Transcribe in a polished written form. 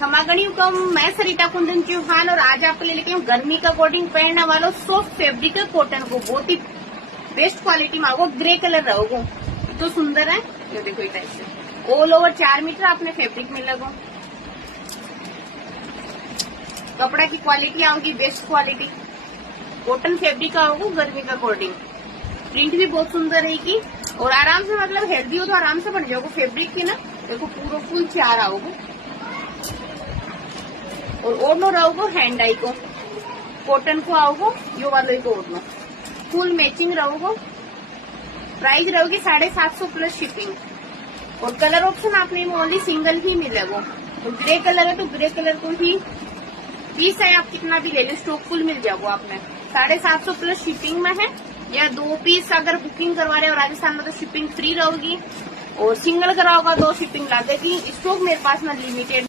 खमागणी हुकम, मैं सरिता कुंदन चौहान और आज आपके लिए लेके हूँ गर्मी का अकॉर्डिंग पहनने वालों सॉफ्ट फैब्रिक है कॉटन को, बहुत ही बेस्ट क्वालिटी में आओ। ग्रे कलर रहोगो तो सुंदर है। ये देखो इस टाइप से ऑल ओवर 4 मीटर आपने फैब्रिक में लगो। कपड़ा की क्वालिटी आओगी बेस्ट क्वालिटी, कॉटन फैब्रिक आओगे गर्मी का अकॉर्डिंग। प्रिंट भी बहुत सुंदर रहेगी और आराम से मतलब हेल्दी हो तो आराम से बन जाओगे। फैब्रिक की ना देखो पूरा फुल 4 आओगे और ओढ़नो रहोगो हैंड आई को, कॉटन को आओगो यो वाले को ओढ़नो, फुल मैचिंग रहोगो। प्राइस रहोगी 750 प्लस शिपिंग और कलर ऑप्शन आपने ओनली सिंगल ही मिलेगा। तो ग्रे कलर है तो ग्रे कलर को ही पीस है, आप कितना भी ले लो स्टॉक फुल मिल जाएगा आपने। 750 प्लस शिपिंग में है, या 2 पीस अगर बुकिंग करवा रहे हो राजस्थान में तो शिपिंग फ्री रहेगी और सिंगल कराओगा तो शिपिंग लगेगी। स्टॉक मेरे पास में लिमिटेड